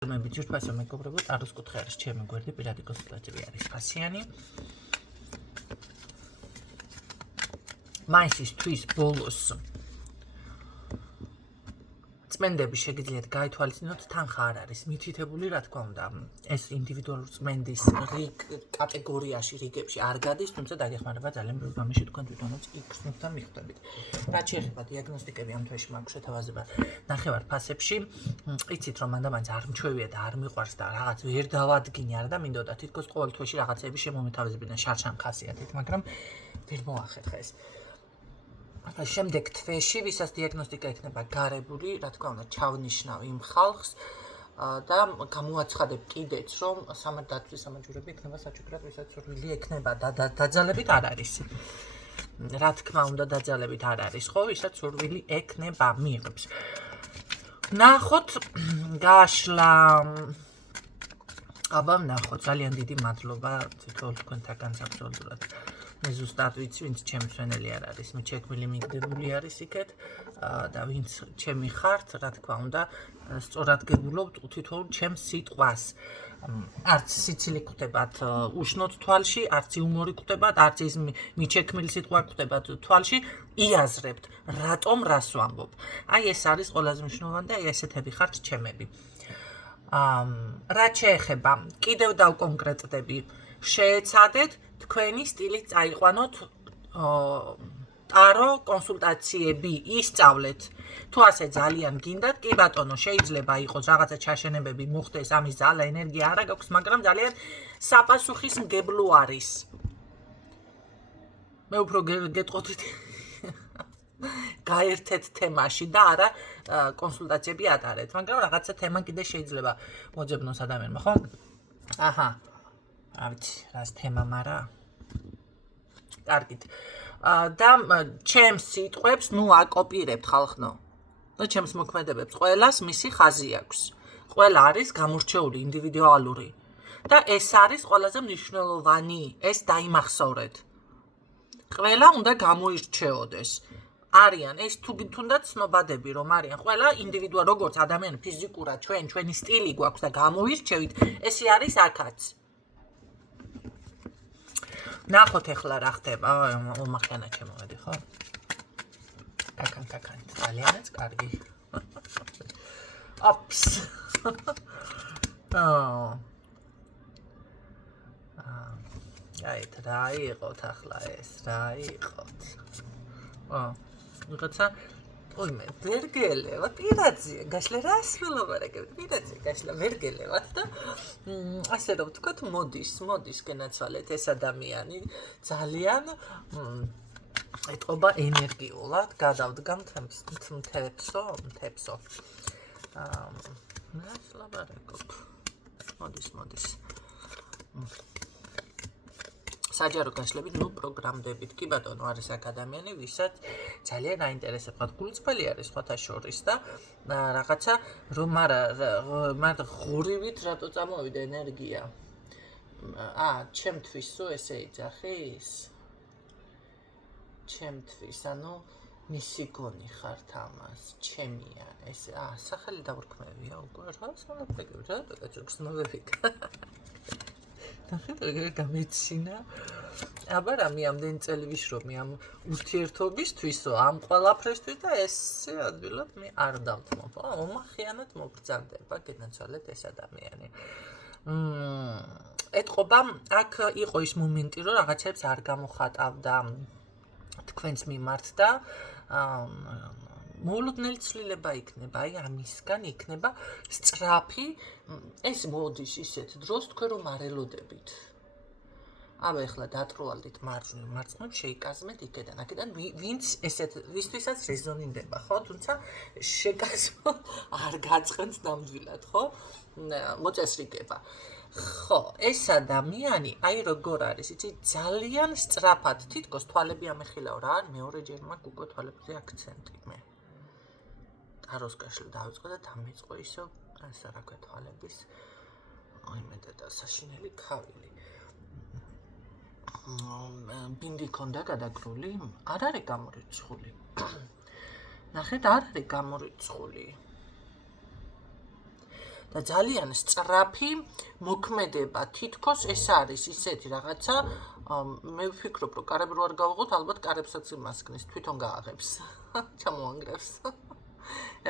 მე ჯერფასო მეგობრებო, ტაროს კუთხე არის ჩემი გვერდი, პირადი კონსულტაციები არის 100-იანი. მაისის თვის ბოლოს წმენდები შეგიძლიათ გაითვალისწინოთ, თანხა არ არის მითითებული, რა თქმა უნდა, ეს ინდივიდუალური წმენდის კატეგორიაში, რიგებში არ გადის, თუმცა დაგეხმარება ძალიან ბევრი გამოში თქვენ თვითონაც იქნებთან მიხვდებით. რაც შეეხება დიაგნოსტიკები ამ თვეში მაქვს შეთავაზება ნახევარ ფასებში, იცით რომ მანდამაც არ მჩვევია და არ მიყვარს და რაღაც ვერ დავადგინე, არა და მინდოდა თითქოს ყოველ თვეში რაღაცები შემომეთავაზებინა შარშან ხასიათით, მაგრამ ვერ მოახერხა ეს. შემდეგ თვეში, ვისაც დიაგნოსტიკა ექნება გარებული, რა თქმა უნდა, ჩავნიშნავ იმ ხალხს და გამოაცხადებ კიდეც, რომ სამართლის სამაჯურები ექნება საჩუქრად, ვისაც სურვილი ექნება და დაძალებით არ არის. რა თქმა უნდა, დაძალებით არ არის, ხო, ვისაც სურვილი ექნება, მიიღებს. ნახოთ, გაშლა. აბა, ნახოთ, ძალიან დიდი მადლობა თითოეულ თქვენთაგანს აბსოლუტურად. მე ზუსტად ვიცი, ვინც ჩემი მსვენელი არ არის, მე შექმნილი მიგდებული არის იქეთ და ვინც ჩემი ხართ, რა თქმა უნდა, სწორად გებულობთ თითოეულ ჩემს სიტყვას. არც სიცილი გვხვდებათ უშნოდ თვალში, არც იუმორი გვხვდებათ, არც ის მიჩექმნილი სიტყვა გვხვდებათ თვალში, იაზრებთ, რატომ რას ვამბობ. აი ეს არის ყველაზე მნიშვნელოვანი და აი ესეთები ხართ ჩემები. რაც შეეხება, კიდევ დავკონკრეტდები, შეეცადეთ თქვენი სტილით წაიყვანოთ ტარო კონსულტაციები, ისწავლეთ. თუ ასე ძალიან გინდათ, კი ბატონო, შეიძლება იყოს რაღაცა ჩაშენებები მოხდეს, ამის ძალა, ენერგია არა გაქვს, მაგრამ ძალიან საპასუხისმგებლო არის. მე უფრო გეტყოდით გაერთეთ თემაში და არა კონსულტაციები ატარეთ, მაგრამ რაღაცა თემა კიდე შეიძლება მოძებნოს ადამიანმა, ხო? აჰა. რა ვიცი, რას თემა მარა? კარგით. და ჩემს სიტყვებს, ნუ აკოპირებთ ხალხნო. და ჩემს მოქმედებებს ყველას მისი ხაზი აქვს. ყველა არის გამორჩეული, ინდივიდუალური. და ეს არის ყველაზე მნიშვნელოვანი, ეს დაიმახსოვრეთ. ყველა უნდა გამოირჩეოდეს. არიან ეს თუნდაც ცნობადები რომ არიან ყველა ინდივიდუალ როგორც ადამიანი ფიზიკურად ჩვენი სტილი გვაქვს და გამოირჩევით, ესე არის აქაც. ნახოთ ახლა რა ხდება, ომახიანა შემოვედი, ხო? კაკან, ძალიანაც კარგი. ოპს. აით, რა იყოთ ახლა ეს, რა იყოთ? ვიღაცა ოიმე, ვერ გელევათ, პირაძია, გაშლა რას ველაპარაკებთ, პირაძია, გაშლა ვერ გელევათ და ასე რომ ვთქვათ, მოდის გენაცვალეთ ეს ადამიანი ძალიან ეტყობა ენერგიულად, გადავდგა მთებსო. რას ვლაპარაკობ? მოდის. საჯარო გაშლებით, ნუ პროგრამდებით, კი ბატონო, არის აქ ადამიანი, ვისაც ძალიან აინტერესებათ, გულწრფელი არის სხვათა შორის და რაღაცა რომ მაგრამ ღურივით რატო წამოვიდა ენერგია? ჩემთვისო ესე იძახის? ჩემთვის, ანუ მისი გონი ხართ ამას, ჩემია, ესე, სახელი დავრქმევია უკვე, რა სალაპარაკობ, რა გრძნობები. ნახეთ, გამეცინა. აბა რამე ამდენი წელი ვიშრობი ამ ურთიერთობისთვისო, ამ ყველაფრისთვის და ესე ადვილად მე არ დავთმობ. ომახიანად მოგბრძანდება, გენაცვალეთ ეს ადამიანი. ეტყობა, აქ იყო ის მომენტი, რომ რაღაცებს არ გამოხატავდა თქვენს მიმართ და მოულოდნელი ცვლილება იქნება, აი ამისგან იქნება სწრაფი, ეს მოდის ისეთ დროს თქვენ რომ არ ელოდებით. აბა ეხლა დატროალდით მარცხნივ შეიკაზმეთ იქიდან, ვინც ესეთ ვისთვისაც რეზონირდება, ხო? თუმცა შეკაზმოთ არ გაწყენთ ნამდვილად, ხო? მოწესრიგება. ხო, ეს ადამიანი, აი როგორ არის, იცი, ძალიან სწრაფად, თითქოს თვალები ამეხილაო რა, მეორეჯერ მაქვს უკვე თვალებზე აქცენტი მე. ტაროს გაშლა დავიწყო და დამეწყო ისო, ასე რა ქვია თვალების, აიმე და საშინელი ქავილი. ბინდი ქონდა გადაგრული, არ არის გამორიცხული. ნახეთ, არ არის გამორიცხული. და ძალიან სწრაფი მოქმედება. თითქოს ეს არის ისეთი რაღაცა, მე ვფიქრობ, რომ კარები რო არ გავუღოთ, ალბათ კარებსაც იმასკნის, თვითონ გააღებს. ჩამოანგრევს.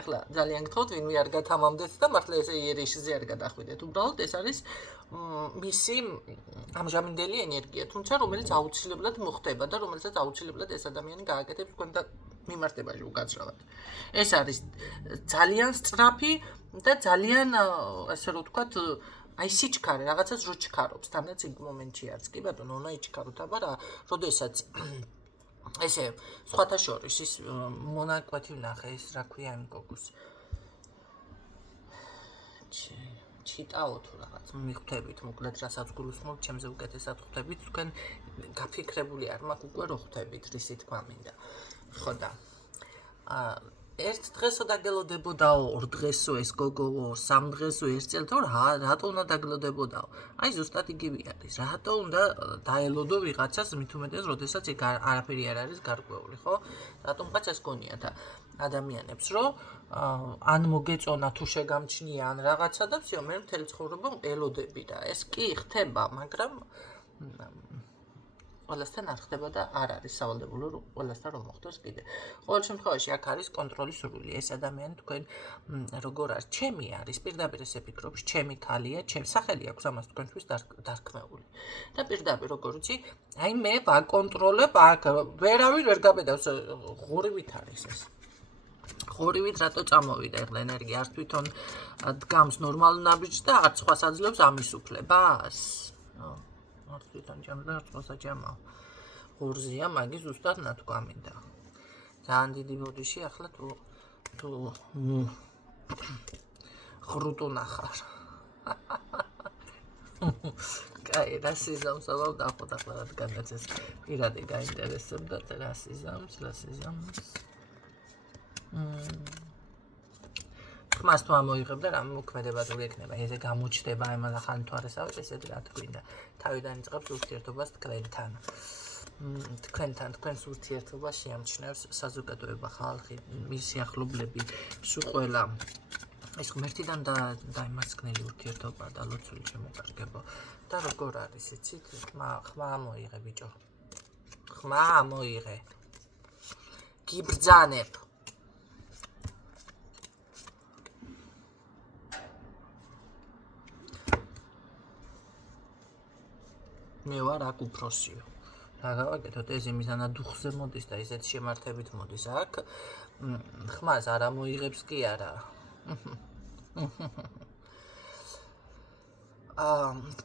ეხლა ძალიან გთხოვთ, ვინმე არ გათამამდეთ და მართლა ესე იერიშზე არ გადახვიდეთ. უბრალოდ ეს არის მისი ამჟამინდელი ენერგია, თუმცა რომელიც აუცილებლად მოხდება და რომელსაც აუცილებლად ეს ადამიანი გააკეთებს თქვენ და მიმართებაში უკაცრავად. ეს არის ძალიან სწრაფი და ძალიან ასე რომ ვთქვათ, აი სიჩქარე, რაღაცას რო ჩქარობს, თანაც იმ მომენტში არც კი ბატონო, უნდა იჩქაროთ აბა რა, როდესაც ესე სხვათა შორის ის მონაკვეთი ვნახე, ეს რა ქვია იმ გოგოს. ჩიტაო თუ რაღაც მიხვდებით, მოკლედ რასაც გულისხმობ, ჩემზე უკეთესად ხვდებით, თქვენ გაფიქრებული არ მაქვს უკვე რო ხვდებით, რისი თქვა მინდა. ხო და ერთ დღესო დაგელოდებოდაო, ორ დღესო ეს გოგო, სამ დღესო ერთ წელთო რატო უნდა დაგელოდებოდაო? აი ზუსტად იგივე არის. რატო უნდა დაელოდო ვიღაცას, მით უმეტეს, როდესაც იქ არაფერი არ არის გარკვეული, ხო? რატომღაც ეს გონიათ ადამიანებს, რომ ან მოგეწონა თუ შეგამჩნია ან რაღაცა და всё, მე მთელი ცხოვრება ელოდები და ეს კი ხდება, მაგრამ ყველასთან არ ხდება და არ არის სავალდებულო რომ ყველასთან რომ მოხდეს კიდე. ყოველ შემთხვევაში აქ არის კონტროლის სურვილი. ეს ადამიანი თქვენ როგორ არის? ჩემი არის, პირდაპირ ესე ფიქრობს, ჩემი ქალია, ჩემ სახელი აქვს ამას თქვენთვის დარქმეული. და პირდაპირ როგორ იცი, აი მე ვაკონტროლებ აქ, ვერავინ ვერ გაბედავს, ღორივით არის ეს. ღორივით რატო წამოვიდა ეხლა ენერგია, არც თვითონ დგამს ნორმალურ ნაბიჯს და არც სხვას აძლევს ამის უფლებას. არც თვითონ ჯამს და არც სხვას აჯამავ. ღორზია, მაგის ზუსტად ნათქვა მინდა. ძალიან დიდი ბოდიში ახლა თუ ხრუტუნა ხარ. კაი, რა სიზამს ალბათ დახოთ ახლა რადგანაც ეს პირადი გაინტერესებდა და რა სიზამს. ხმას თუ ამოიღებ და რა მოქმედება თუ გექნება, ესე გამოჩდება, ამან ახალი თუ არ ესავით, ესეთი რა თქვინდა. თავიდან იწყებს ურთიერთობას თქვენთან. თქვენს ურთიერთობას შეამჩნევს საზოგადოება, ხალხი, მისი ახლობლები, სულ ყველა. ეს ღმერთიდან დაიმასკნელი ურთიერთობა და ლოცვილი შემოკარგებო. და როგორ არის, იცით? ხმა ამოიღე ბიჭო. ხმა ამოიღე. გიბრძანებ. მე ვარ აქ უფროსიო. რა გავაკეთოთ, ეს იმისანა დუხზე მოდის და ისეთ შემართებით მოდის აქ. ხმას არ ამოიღებს კი არა.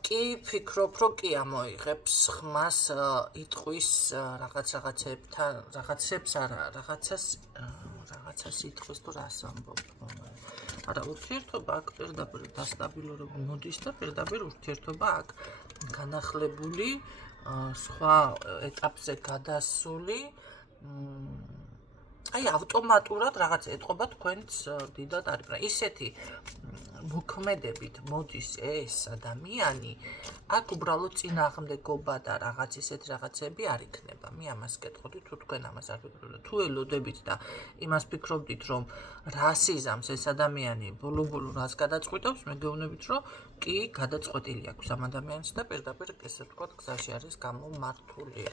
კი ფიქრობ, რომ კი ამოიღებს ხმას იტყვის რაღაცებთან, რაღაცებს არა, რაღაცას იტყვის თუ რას ამბობ. არა, ურთიერთობა აქ პირდაპირ დასტაბილურებული მოდის და პირდაპირ ურთიერთობა აქ განახლებული, სხვა ეტაპზე გადასული, აი ავტომატურად რაღაც ეტყობა თქვენს დიდად არის. ისეთი მოქმედებით მოდის ეს ადამიანი, აქ უბრალოდ წინააღმდეგობა და რაღაც ისეთი რაღაცები არ იქნება. მე ამას გეტყოდი, თუ თქვენ ამას არ ფიქრობთ, თუ ელოდებით და იმას ფიქრობდით, რომ რასიზამს ეს ადამიანი ბოლო რას გადაწყვიტავს, მე გეუბნებით, რომ კი გადაწყვეტილი აქვს ამ ადამიანს და პირდაპირ ესე ვთქვათ, გზაში არის გამომართული.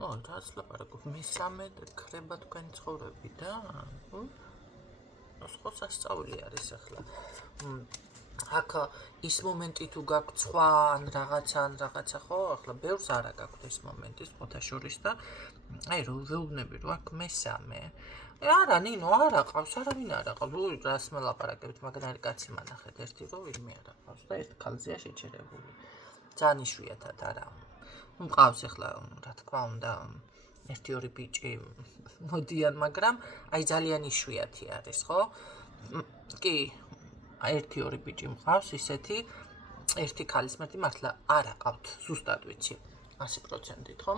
რას ლაპარაკობ, მესამე ქრება თქვენ ცხოვრები და სხვა სასწაული არის ახლა. აქ ის მომენტი თუ გაქვთ სხვა ან რაღაცა ხო, ახლა ბევრს არა გაქვთ ეს მომენტი სხვათა შორის და აი რომ ვეუბნები რომ აქ მესამე. არა, ნინო, არა ყავს, არავინ არა ყავს. რას მელაპარაკებთ, მაგარი კაცი მანახეთ, ერთი რომ ვინმე არა ყავს და ერთ ქალზეა შეჩერებული. ძალიან იშვიათად არა. მყავს ახლა რა თქმა უნდა 1-2 ბიჭი მოდიან, მაგრამ აი ძალიან იშვიათი არის, ხო? კი, 1-2 ბიჭი მყავს ისეთი, ერთი ქალის მერტი მართლა არ აყავთ, ზუსტად ვიცი, 100%-ით, ხო?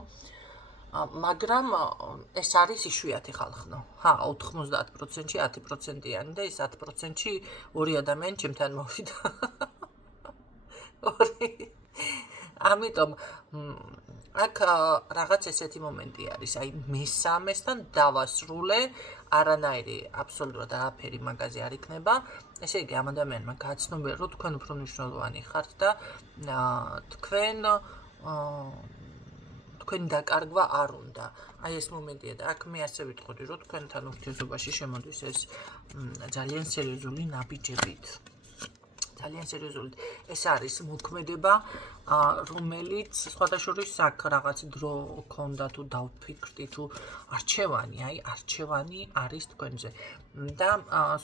მაგრამ ეს არის იშვიათი ხალხნო. 90%-ში 10%-იანი და ეს 10%-ში ორი ადამიანი ჩემთან მოვიდა. ამიტომ აქ რაღაც ესეთი მომენტი არის, აი მესამესთან დავასრულე, არანაირი აბსოლუტურად არაფერი მაგაზე არ იქნება. ესე იგი, ამ ადამიანმა გაცნობიერა, რომ თქვენ უფრო მნიშვნელოვანი ხართ და თქვენი დაკარგვა არ უნდა. აი ეს მომენტია და აქ მე ასე ვიტყოდი, რომ თქვენთან ურთიერთობაში შემოდის ეს ძალიან სერიოზული ნაბიჯებით. ძალიან სერიოზული. ეს არის მოქმედება, რომელიც სხვადასხვა აქ რაღაც დრო ქონდა თუ დავფიქრდი თუ არჩევანი, აი არჩევანი არის თქვენზე. და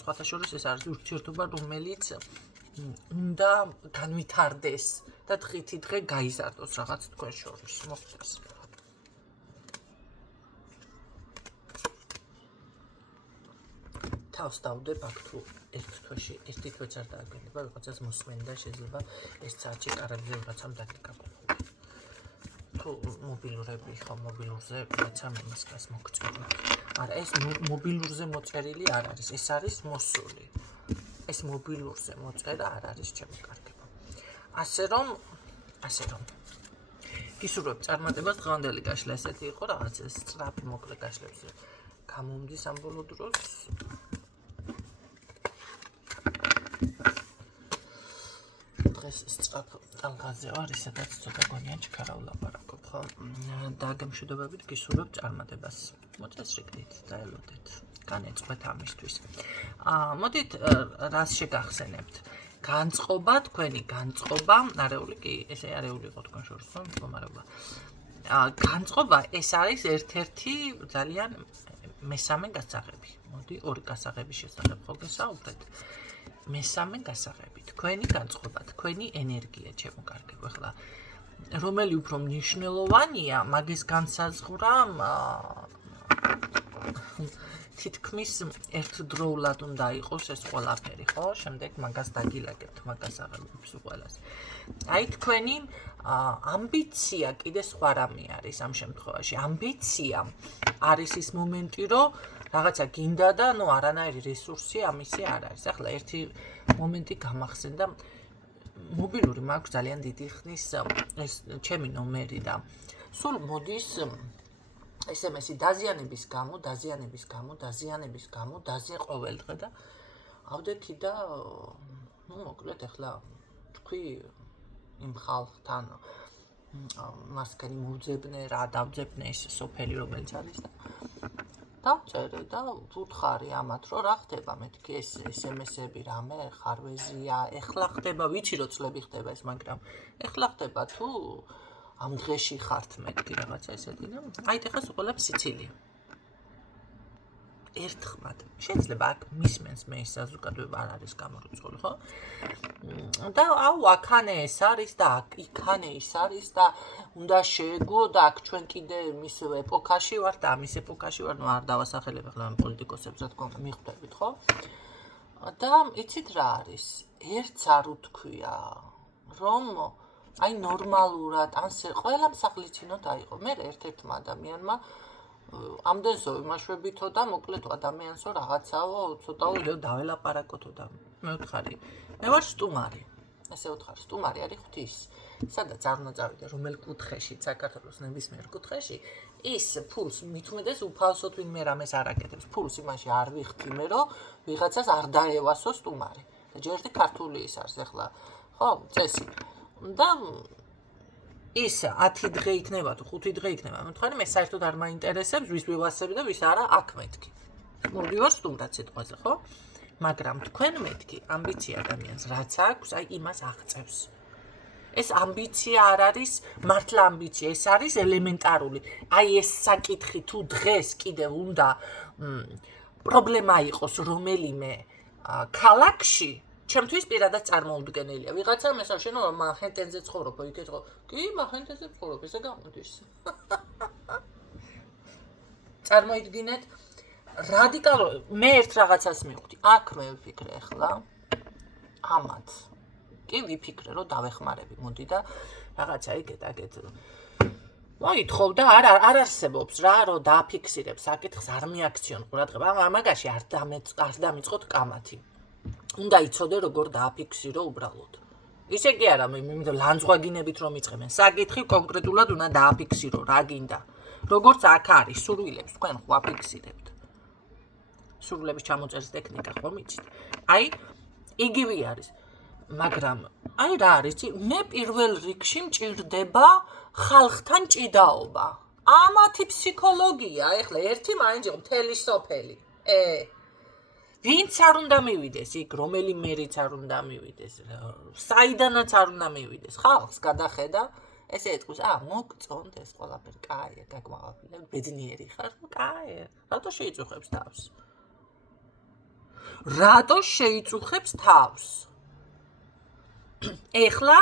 სხვადასხვა ეს არის ურთიერთობა, რომელიც უნდა განვითარდეს და დღითი დღე გაიზარდოს რაღაც თქვენ შორის. მოხდეს. თავს დავდებ აქ თუ ერთ თვეში, ერთი თვეც არ დააგენება, ვიღაცას მოსმენდა შეიძლება ეს საათი კარებზე ვიღაცამ დაგიკაყოფო. თუ მობილურები ხო მობილურზე ვიღაცამ იმას გას მოგწერა. არა, ეს მობილურზე მოწერილი არ არის, ეს არის მოსული. ეს მობილურზე მოწერა არ არის ჩემი კარგება. ასე რომ გისურვებ წარმატებას დღევანდელი გაშლა ესეთი იყო რაღაც ეს სწრაფი მოკლე გაშლებს გამომდის ამ ბოლო დროს. დღეს სწრაფ ტალღაზე ვარ, ისედაც ცოტა გონია ჩქარა ვლაპარაკობ, ხო? და გემშვიდობებით გისურვებ წარმატებას. მოწესრიგდით და ელოდეთ. განეწყვეთ ამისთვის. მოდით რას შეგახსენებთ? განწყობა, თქვენი განწყობა, არეული კი, ესე არეული იყო თქვენ შორის, ხო? მდგომარეობა. განწყობა ეს არის ერთ-ერთი ძალიან მესამე გასაღები. მოდი, ორი გასაღების შესახებ ხო გესაუბრეთ. მესამე გასაღები, თქვენი განწყობა, თქვენი ენერგია, ჩემო კარგებო, ახლა რომელი უფრო მნიშვნელოვანია, მაგის განსაზღვრა თითქმის ერთდროულად უნდა იყოს ეს ყველაფერი, ხო? შემდეგ მაგას დაგილაგებთ, მაგას აღებებს ყველას. აი თქვენი ამბიცია კიდე სხვა რამე არის ამ შემთხვევაში. ამბიცია არის ის მომენტი, რომ რაღაცა გინდა და ნუ არანაირი რესურსი ამისი არ არის. ახლა ერთი მომენტი გამახსენდა, მობილური მაქვს ძალიან დიდი ხნის ეს ჩემი ნომერი და სულ მოდის SMS-ი დაზიანების გამო, ყოველდღე და ავდექი და ნუ მოკლედ ახლა თქვი იმ ხალხთან მასკანი მოვძებნე რა, დავძებნე ეს სოფელი რომელიც არის და დავწერე და ვუთხარი ამათ, რომ რა ხდება მეთქი ეს SMS-ები რამე ხარვეზია, ეხლა ხდება, ვიცი რომ წლები ხდება ეს, მაგრამ ეხლა ხდება თუ ამ დღეში ხართ მეთქი რაღაცა ესეთი და აი ეხლა უყოლებ სიცილია. ერთხმად შეიძლება აქ მისმენს მე ეს საზოგადოება არ არის გამორიცხული, ხო? და აუ აქანე ეს არის და იქანე ის არის და უნდა შეეგო და აქ ჩვენ კიდე მის ეპოქაში ვარ და ამის ეპოქაში ვარ, ნუ არ დავასახელებ ახლა ამ პოლიტიკოსებს, რა თქმა უნდა, მიხვდებით, ხო? და იცით რა არის? ერთს არ უთქვია, რომ აი ნორმალურად, ანსე ყველა მსახლიცინოდ აიღო. მე ერთ-ერთმა ადამიანმა ამდენსო იმაშვებითო და მოკლედო ადამიანსო რაღაცაო ცოტაო დაველაპარაკოთო და მე ვთხარი მე ვარ სტუმარი ასე ვთხარ სტუმარი არის ღვთის სადაც არ უნდა წავიდე რომელ კუთხეში საქართველოს ნებისმიერ კუთხეში ის ფულს მithumedes უფალსოდ ვინმე რამეს არ აკეთებს ფულს იმაში არ ვიხდი მე რომ ვიღაცას არ დაევასო სტუმარი და ჯერ ერთი ქართული ის არის ახლა ხო წესი და ის 10 დღე იქნება თუ 5 დღე იქნება. მე ვთქვი, მე საერთოდ არ მაინტერესებს, ვის ვივასები და ვის არა, აქ მეთქი. მოვიდივარ სტუმრად სიტყვაზე, ხო? მაგრამ თქვენ მეთქი, ამბიცია ადამიანს რაც აქვს, აი იმას აღწევს. ეს ამბიცია არ არის მართლა ამბიცია, ეს არის ელემენტარული. აი ეს საკითხი თუ დღეს კიდევ უნდა პრობლემა იყოს რომელიმე ქალაქში ჩემთვის პირადად წარმოუდგენელია. ვიღაცა მესავ შენო მანჰეტენზე ცხოვრობ, იქ ეწყო. კი, მანჰეტენზე ცხოვრობ, ესე გამოდის. წარმოიდგინეთ, რადიკალურ მე ერთ რაღაცას მივხვდი. აქ მე ვფიქრე ახლა ამათ. კი, ვიფიქრე, რომ დავეხმარები, მოდი და რაღაცა იგეთ. მოითხოვ და არ არსებობს რა, რომ დააფიქსირებ საკითხს, არ მიაქციონ ყურადღება. მაგაში არ დამიწყოთ კამათი. უნდა იცოდე როგორ დააფიქსირო უბრალოდ. ისე კი არა, იმიტომ ლანძღვაგინებით რომ იწყებენ. საკითხი კონკრეტულად უნდა დააფიქსირო, რა გინდა. როგორც აქ არის, სურვილებს თქვენ ხო აფიქსირებთ. სურვილების ჩამოწერის ტექნიკა ხომ იცით? აი, იგივე არის. მაგრამ აი რა არის, მე პირველ რიგში მჭირდება ხალხთან ჭიდაობა. ამათი ფსიქოლოგია, ეხლა ერთი მაინც იყო მთელი სოფელი. ვინც არ უნდა მივიდეს იქ, რომელი მერიც არ უნდა მივიდეს, საიდანაც არ უნდა მივიდეს, ხალხს გადახედა, ესე ეთქვის, მოგწონთ ეს ყველაფერი, კაია, გაგმაღაფილე, ბედნიერი ხარ, კაია, რატო შეიწუხებს თავს? რატო შეიწუხებს თავს? ეხლა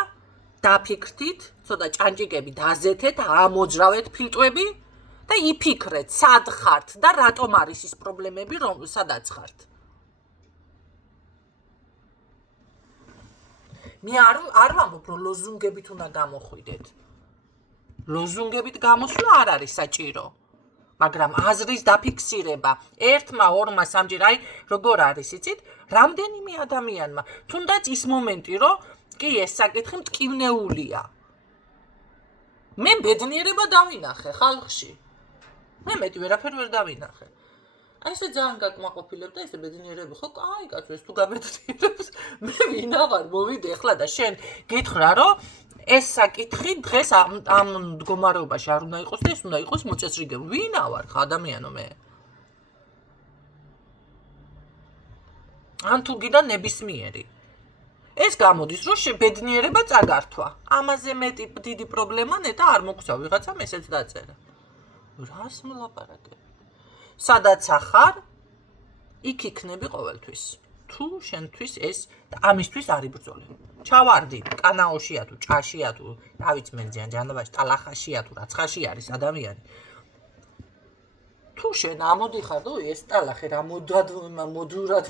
დაფიქრდით, ცოტა ჭანჭიკები დაზეთეთ, ამოძრავეთ ფილტვები და იფიქრეთ, სად ხართ და რატომ არის ის პრობლემები, სადაც ხართ. მე არ ვამბობ, რომ ლოზუნგებით უნდა გამოხვიდეთ. ლოზუნგებით გამოსვლა არ არის საჭირო. მაგრამ აზრის დაფიქსირება, ერთმა, ორმა, სამჯერ, აი, როგორ არის, იცით? რამდენიმე ადამიანმა, თუნდაც ის მომენტი, რომ კი ეს საკითხი მტკივნეულია. მე ბედნიერება დავინახე ხალხში. მე მეტი ვერაფერი ვერ დავინახე. აი ესე ძალიან გაკმაყოფილებ და ესე ბედნიერები ხო? კაი, კაცო, ეს თუ გაბედნიერებს, მე ვინა ვარ, მოვიდე ახლა და შენ გითხრა, რომ ეს საკითხი დღეს ამ მდგომარეობაში არ უნდა იყოს და ეს უნდა იყოს მოწესრიგებული. ვინა ვარ ხა ადამიანო მე? ან თუ გიდა ნებისმიერი. ეს გამოდის, რომ ბედნიერება წაგართვა. ამაზე მეტი დიდი პრობლემა ნეტა არ მოგცა ვიღაცამ ესეც დაწერა. რას მოლაპარაკებ? სადაც ახარ, იქ იქნები ყოველთვის. თუ შენთვის ეს ამისთვის არ იბრძოლე. ჩავარდი კანაოშია თუ ჭაშია თუ დავიც მენძიან ჯანაბაში ტალახაშია თუ რაცხაში არის ადამიანი. თუ შენ ამოდიხარ და ეს ტალახი რა მოდურად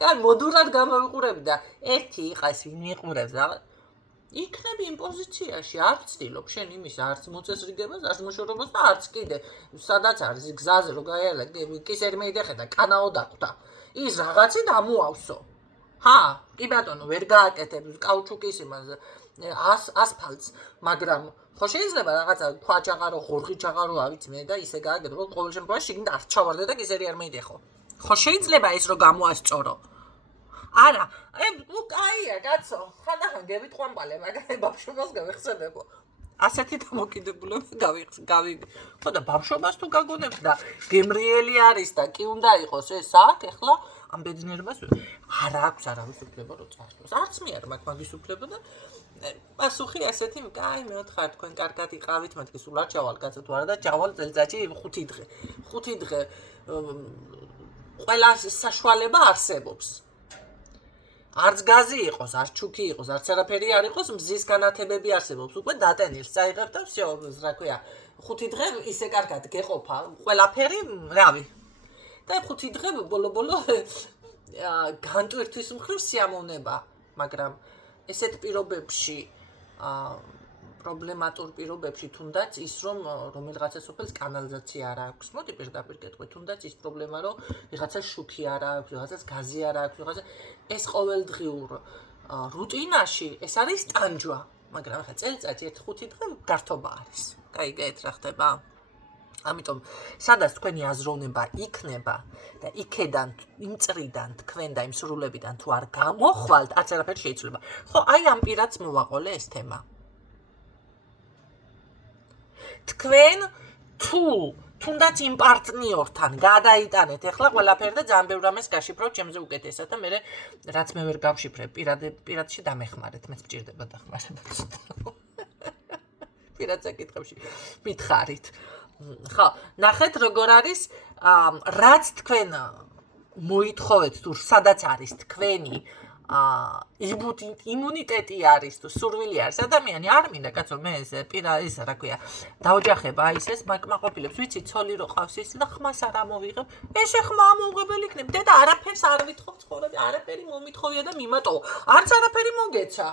კან მოდურად გამოვიყურებ და ერთი იყას ვინ მიყურებს და იქნები იმ პოზიციაში, არ ვცდილობ შენ იმის არც მოწესრიგებას, არც მოშორებას და არც კიდე სადაც არის გზაზე რო გაიარდა კისერი მეიდეხე და კანაო დახვდა. ის რაღაცი დამოავსო. კი ბატონო, ვერ გააკეთებ კაუჩუკის იმას ასფალტს, მაგრამ ხო შეიძლება რაღაცა ქვა ჩაღარო, ხორხი ჩაღარო, ავიც მე და ისე გააკეთო, რომ ყოველ შემთხვევაში შიგნით არ ჩავარდე და კისერი არ მეიდეხო. ხო შეიძლება ეს რო გამოასწორო. არა, კაია, კაცო, ხანდახან გევიტყვამპალე, მაგრამ ბავშვობას გავიხსენებო. ასეთი დამოკიდებულება გავიგე. ხო და ბავშვობას თუ გაგონებთ და გემრიელი არის და კი უნდა იყოს ეს აქ, ეხლა ამ ბედნიერებას არ აქვს არავის უფლება რო წარსულს. არც მე არ მაქვს მაგის უფლება და პასუხი ასეთი, კაი, მე ვთქვარ, თქვენ კარგად იყავით, მეთქი სულ არ ჩავალ კაცო თუ არა და ჩავალ წელიწადში 5 დღე. 5 დღე ყველა საშუალება არსებობს. არც გაზი იყოს, არც ჩუქი იყოს, არც არაფერი არ იყოს, მზის განათებები არსებობს. უკვე დატენილს წაიღებ და всё, რა ქვია, 5 დღე ისე კარგად გეყოფა, ყველაფერი, რავი. და 5 დღე ბოლო-ბოლო განტვირთვის მხრივ სიამოვნება, მაგრამ ესეთ პირობებში, პრობლემატურ პირობებში, თუნდაც ის რომ რომელიღაცა სოფელს კანალიზაცია არ აქვს, მოდი პირდაპირ გეტყვი, თუნდაც ის პრობლემა რომ ვიღაცა შუქი არ აქვს, ვიღაცას გაზი არ აქვს, ვიღაცა ეს ყოველდღიურ რუტინაში ეს არის ტანჯვა, მაგრამ ახლა წელიწადში 1-5 დღე გართობა არის. კაი, გეთ რა ხდება? ამიტომ სადაც თქვენი აზროვნება იქნება და იქედან იმ წრიდან თქვენ და იმ სრულებიდან თუ არ გამოხვალთ, არც არაფერი შეიძლება. ხო, აი ამ პირაც მოვაყოლე ეს თემა. თქვენ თუ თუნდაც იმ პარტნიორთან გადაიტანეთ ახლა ყველაფერი და ძალიან ბევრ რამეს გაშიფროთ ჩემზე უკეთესად და მე რაც მე ვერ გავშიფრებ პირადში დამეხმარეთ, მეც მჭირდება დახმარება. პირად საკითხებში მითხარით. ხო, ნახეთ როგორ არის, რაც თქვენ მოითხოვეთ თუ სადაც არის თქვენი იმუნიტეტი არის თუ სურვილი არის ადამიანი არ მინდა კაცო მე ეს რა ქვია დაოჯახება ის ეს მაკმაყოფილებს ვიცი ცოლი რო ყავს ის და ხმას არ ამოვიღებ ესე ხმა ამოუღებელი იქნება დედა არაფერს არ ვითხოვ ცხოვრები არაფერი მომითხოვია და მიმატოვა არც არაფერი მოგეცა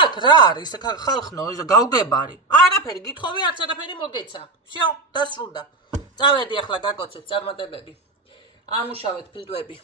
აქ რა არის ხალხნო ეს გავგებარი არაფერი გითხოვი არც არაფერი მოგეცა всё დასრულდა წავედი ახლა გაკოცეთ წარმატებები ამუშავეთ ფილტვები